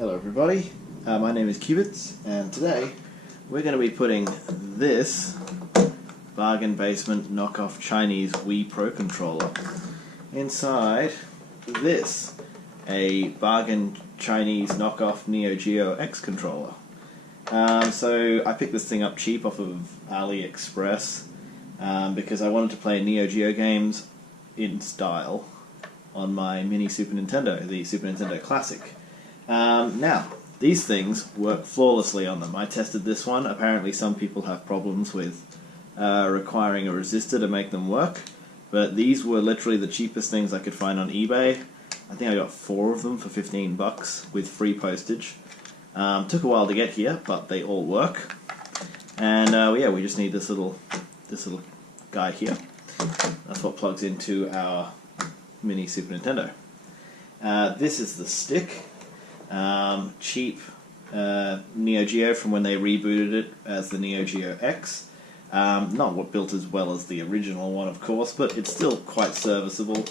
Hello everybody, my name is Cubits, and today we're going to be putting this bargain basement knockoff Chinese Wii Pro controller inside this, a bargain Chinese knockoff NeoGeo X controller. So I picked this thing up cheap off of AliExpress because I wanted to play NeoGeo games in style on my mini Super Nintendo, the Super Nintendo Classic. Now, these things work flawlessly on them. I tested this one. Apparently some people have problems with requiring a resistor to make them work, but these were literally the cheapest things I could find on eBay. I think I got 4 of them for 15 bucks with free postage. Took a while to get here, but they all work. And yeah, we just need this little guy here. That's what plugs into our mini Super Nintendo. This is the stick. Cheap NeoGeo from when they rebooted it as the NeoGeo X. Not built as well as the original one, of course, but it's still quite serviceable.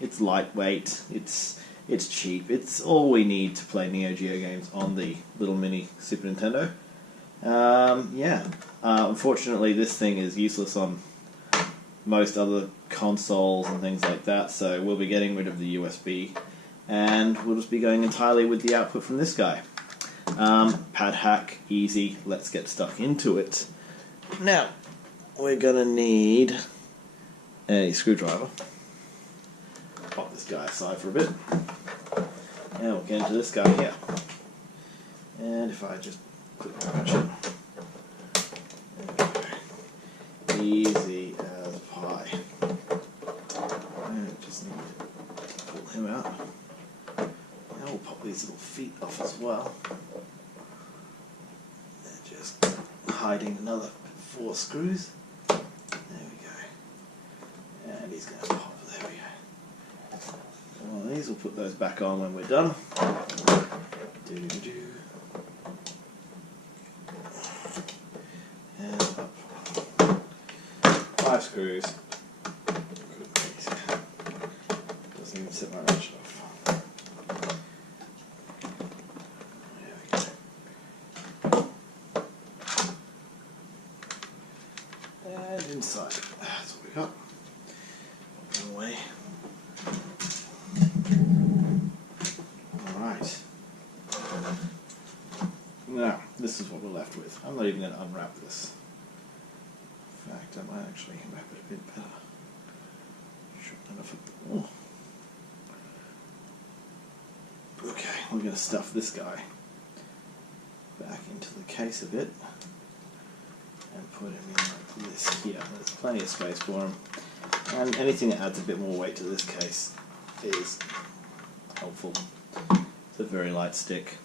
It's lightweight, it's cheap, it's all we need to play NeoGeo games on the little mini Super Nintendo. Yeah, unfortunately this thing is useless on most other consoles and things like that, so we'll be getting rid of the USB. And we'll just be going entirely with the output from this guy. Pad hack, easy, let's get stuck into it. Now, we're going to need a screwdriver. Pop this guy aside for a bit. And we'll get into this guy here. And if I just click the wrench in. Easy as pie. And just need to pull him out. Now we'll pop these little feet off as well. They're just hiding another 4 screws. There we go. And he's going to pop. There we go. One of these, we'll put those back on when we're done. Do-do-do-do. And up. 5 screws. Doesn't even sit my wrench off. And inside. That's what we got. Put them away. Alright. Now, this is what we're left with. I'm not even going to unwrap this. In fact, I might actually wrap it a bit better. Oh. Okay, we're going to stuff this guy back into the case a bit and put him in like this here. There's plenty of space for him, and anything that adds a bit more weight to this case is helpful. It's a very light stick.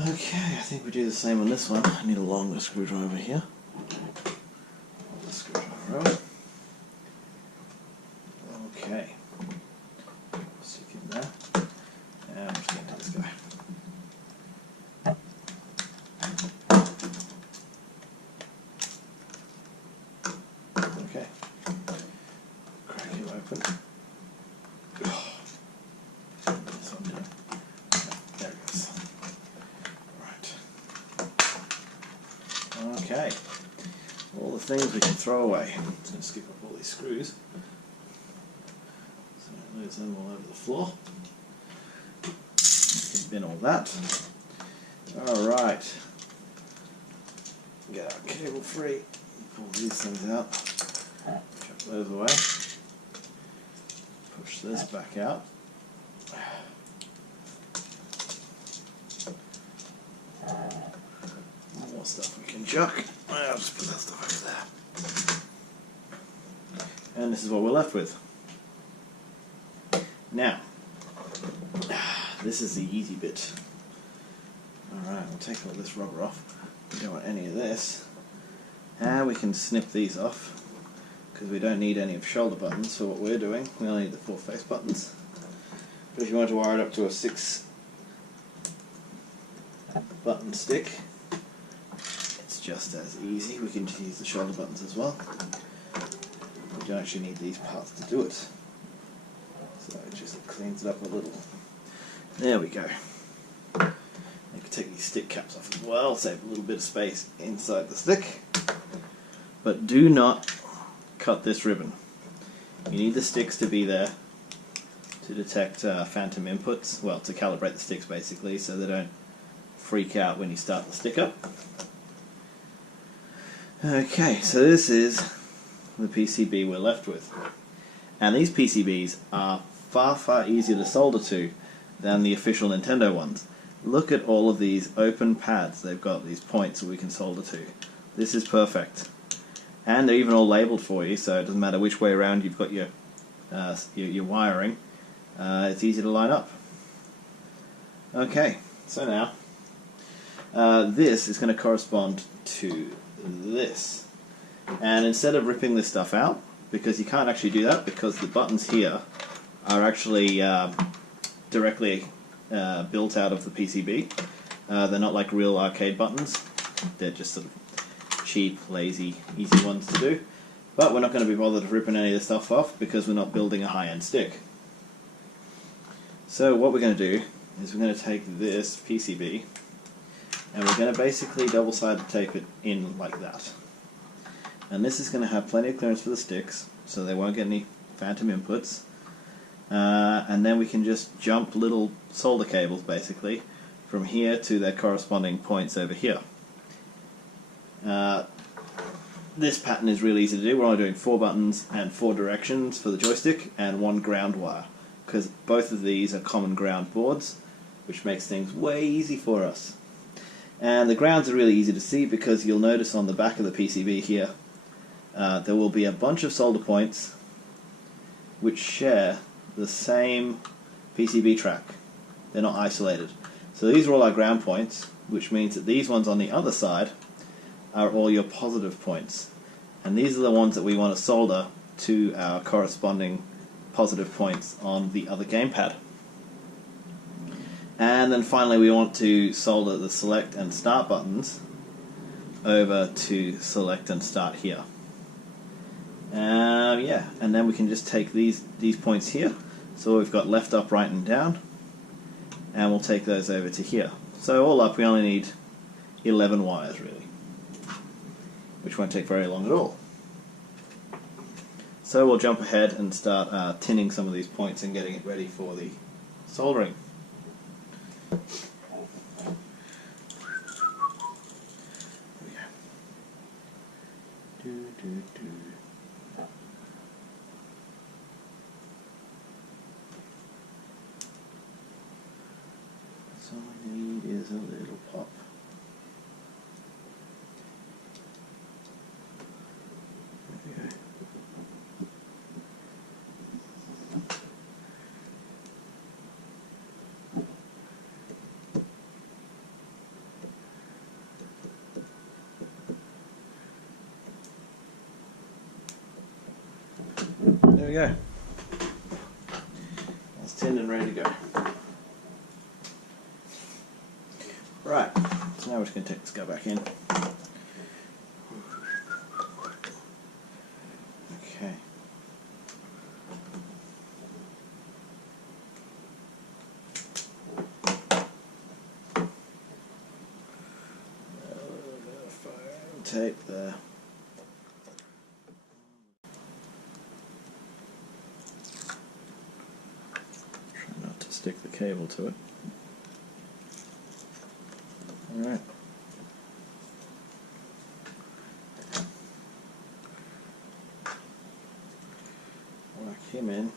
Okay, I think we do the same on this one. I need a longer screwdriver here. Hold the screwdriver out. Okay. Stick in there. And I'm just getting to this guy. Okay. Crack him open. Oh. This one down. There it goes. Right. Okay. All the things we can throw away. I'm just going to skip up all these screws. So lose them all over the floor. Bin all that. Alright. Get our cable free. Pull these things out. Chuck those away. Push this back out. More stuff we can chuck. I'll just put that stuff over there. And this is what we're left with. Now, this is the easy bit. Alright, we'll take all this rubber off. We don't want any of this. And we can snip these off, because we don't need any of shoulder buttons for what we're doing. We only need the 4 face buttons. But if you want to wire it up to a 6 button stick, it's just as easy. We can just use the shoulder buttons as well. We don't actually need these parts to do it. So it just cleans it up a little. There we go. You can take these stick caps off as well, save a little bit of space inside the stick. But do not cut this ribbon. You need the sticks to be there to detect phantom inputs, well, to calibrate the sticks basically, so they don't freak out when you start the stick up. Okay, so this is the PCB we're left with. And these PCBs are far easier to solder to than the official Nintendo ones. Look at all of these open pads. They've got these points that we can solder to. This is perfect. And they're even all labeled for you, so it doesn't matter which way around you've got your wiring. It's easy to line up. Okay, so now this is going to correspond to this. And instead of ripping this stuff out, because you can't actually do that because the buttons here are actually directly built out of the PCB. They're not like real arcade buttons. They're just sort of cheap, lazy, easy ones to do. But we're not going to be bothered ripping any of this stuff off because we're not building a high-end stick. So what we're going to do is we're going to take this PCB and we're going to basically double-sided tape it in like that. And this is going to have plenty of clearance for the sticks, so they won't get any phantom inputs. And then we can just jump little solder cables, basically, from here to their corresponding points over here. This pattern is really easy to do. We're only doing 4 buttons and 4 directions for the joystick and 1 ground wire, because both of these are common ground boards, which makes things way easy for us. And the grounds are really easy to see because you'll notice on the back of the PCB here there will be a bunch of solder points which share the same PCB track. They're not isolated. So these are all our ground points, which means that these ones on the other side are all your positive points. And these are the ones that we want to solder to our corresponding positive points on the other gamepad. And then finally we want to solder the select and start buttons over to select and start here. Yeah, and then we can just take these points here. So we've got left, up, right and down, and we'll take those over to here. So all up we only need 11 wires really, which won't take very long at all. So we'll jump ahead and start tinning some of these points and getting it ready for the soldering. So all I need is a little pop. There we go. There we go. That's tinned and ready to go. Right, so now we're just going to take this guy back in. Okay. Fire tape there. Try not to stick the cable to it. Alright. Whack him in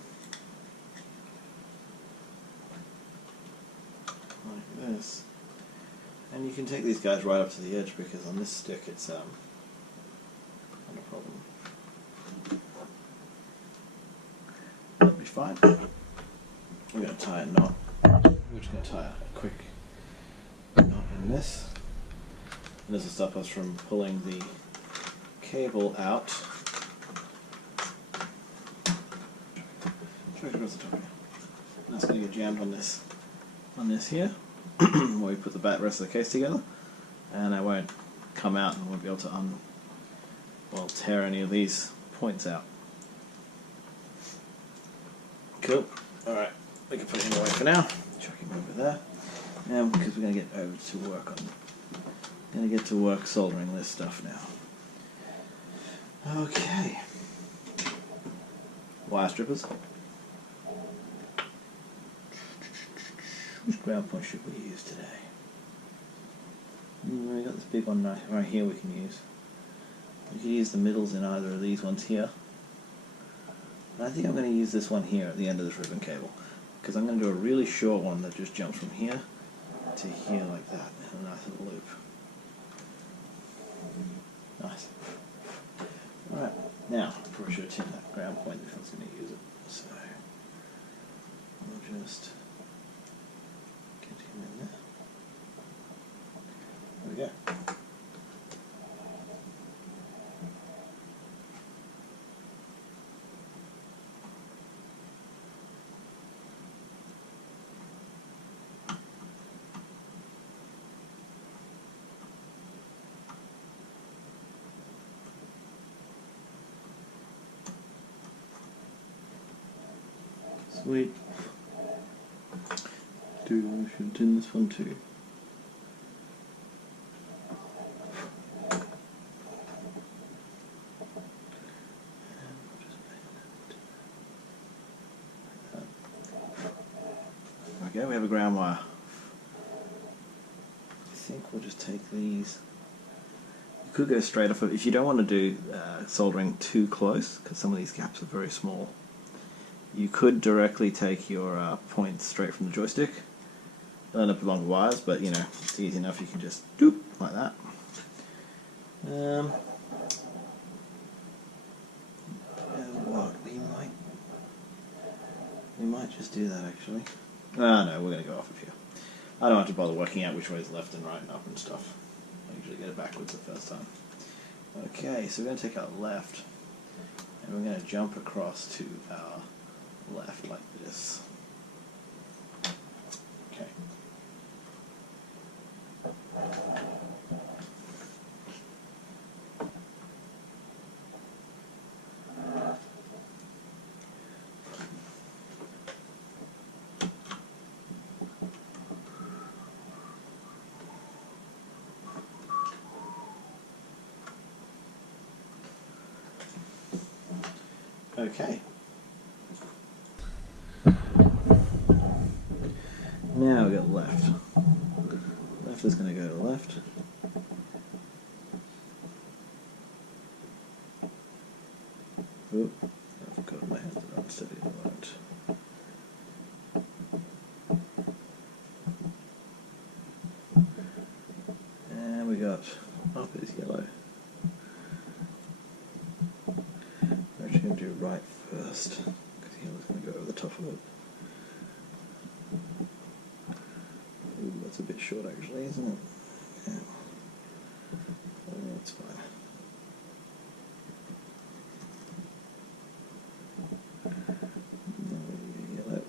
like this. And you can take these guys right up to the edge because on this stick it's not a problem. That'll be fine. We're going to tie a knot. We're just going to tie a quick knot in this. And this will stop us from pulling the cable out. Try to across the top here. And that's going to get jammed on this here, where we put the rest of the case together, and it won't come out and won't be able to tear any of these points out. Cool. Alright, we can put him away for now. Chuck him over there. And because we're going to get over to work on, going to get to work soldering this stuff now. Okay. Wire strippers. Which ground point should we use today? We got this big one right here we can use. We can use the middles in either of these ones here. I think I'm going to use this one here at the end of this ribbon cable, because I'm going to do a really short one that just jumps from here to here like that in a nice little loop. Nice. Alright, now I probably should have tuned that ground point if I was going to use it. So we'll just get him in there. There we go. Sweet. Dude, I should do this one too. Okay, we have a ground wire. I think we'll just take these. You could go straight off of, if you don't want to do soldering too close, because some of these gaps are very small. You could directly take your points straight from the joystick. They'll end up along wires, but you know, it's easy enough. You can just doop like that. And what we might just do that actually. Ah, no, we're going to go off of here. I don't have to bother working out which way is left and right and up and stuff. I usually get it backwards the first time. Okay, so we're going to take our left, and we're going to jump across to our left like this. Okay. Okay. Now we got left. Left is going to go to left. Oop, I've got my hands are unsteady at the moment. And we got up is yellow. We're actually going to do right first, because yellow's going to go over the top of it. Ooh, that's a bit short actually, isn't it? Yeah. Oh, that's fine. Yellow.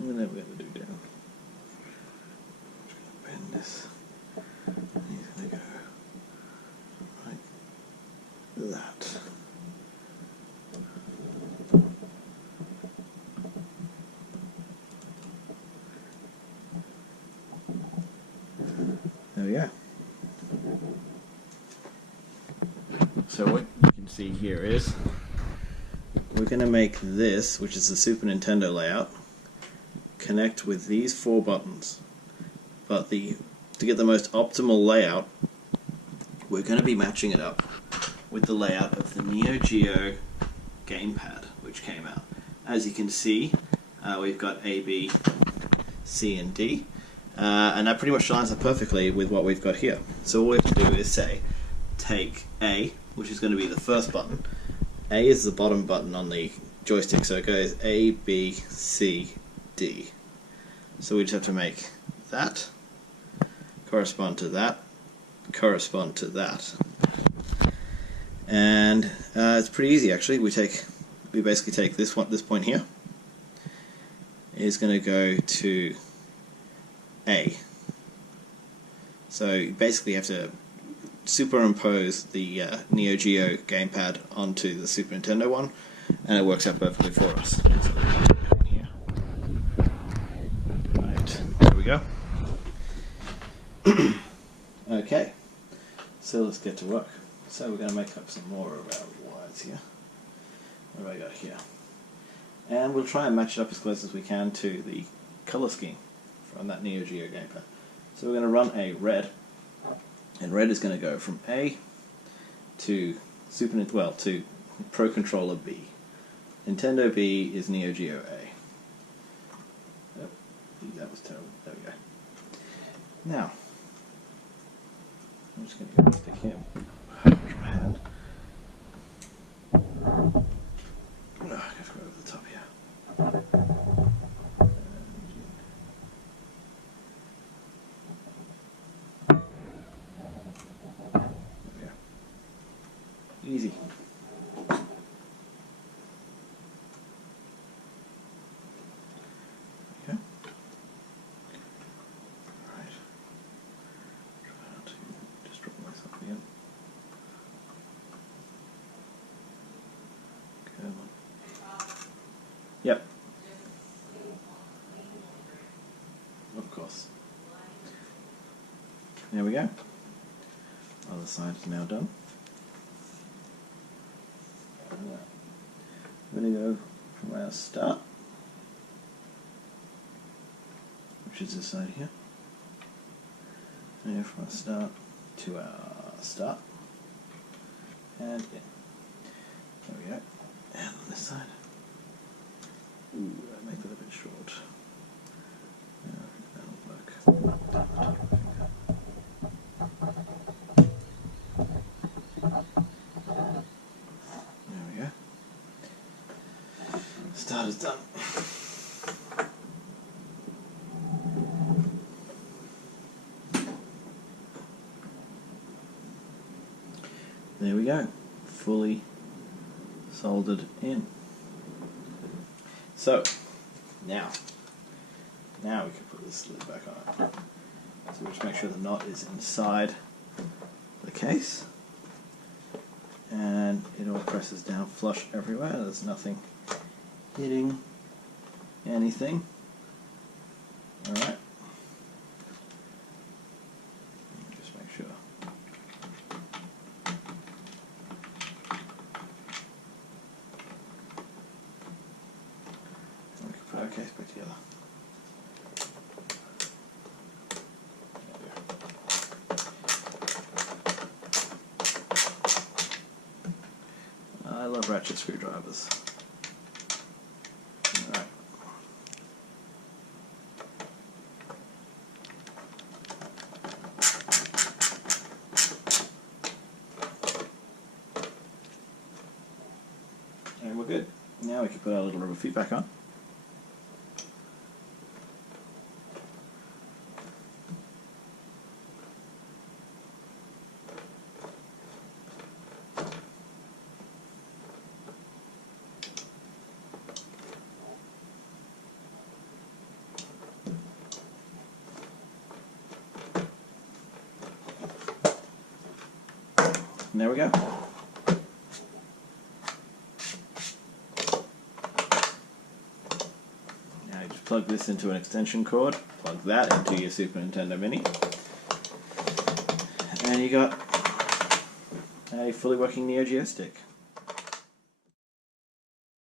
And then we're going to do down. Bend this. And he's going to go like that. There we go. So what you can see here is we're going to make this, which is the Super Nintendo layout, connect with these 4 buttons. But to get the most optimal layout, we're going to be matching it up with the layout of the NeoGeo gamepad, which came out. As you can see, we've got A, B, C, and D, and that pretty much lines up perfectly with what we've got here. So all we have to do is say, take A, which is going to be the first button. A is the bottom button on the joystick, so it goes A, B, C, D. So we just have to make that correspond to that, correspond to that. And it's pretty easy actually. We basically take this point here. is going to go to A. So you basically have to superimpose the NeoGeo gamepad onto the Super Nintendo one, and it works out perfectly for us. So here. Right, there we go. Okay, so let's get to work. So we're going to make up some more of our wires here. What have I got here? And we'll try and match it up as close as we can to the color scheme from that NeoGeo gamepad. So we're going to run a red, and red is going to go from A to to Pro Controller B. Nintendo B is NeoGeo A. Oh, that was terrible. There we go. Now, I'm just going to go stick here. Wash my hand. Oh, I have to go over the top here. There we go. Easy. Okay. Alright. Try not to destroy myself again. Come on. Yep. Of course. There we go. Other side is now done. We're going to go from our start, which is this side here. And from our start to our start. And in. There we go. And on this side. Ooh, I'll make that a bit short. That'll work. There we go. Start is done. There we go. Fully soldered in. So, now we can put this lid back on. So we just make sure the knot is inside the case, and it all presses down flush everywhere. There's nothing hitting anything. Alright. Just make sure. We can put our case back together. I love ratchet screwdrivers. Alright. And we're good. Now we can put our little rubber feet back on. And there we go. Now you just plug this into an extension cord, plug that into your Super Nintendo Mini, and you got a fully working NeoGeo stick.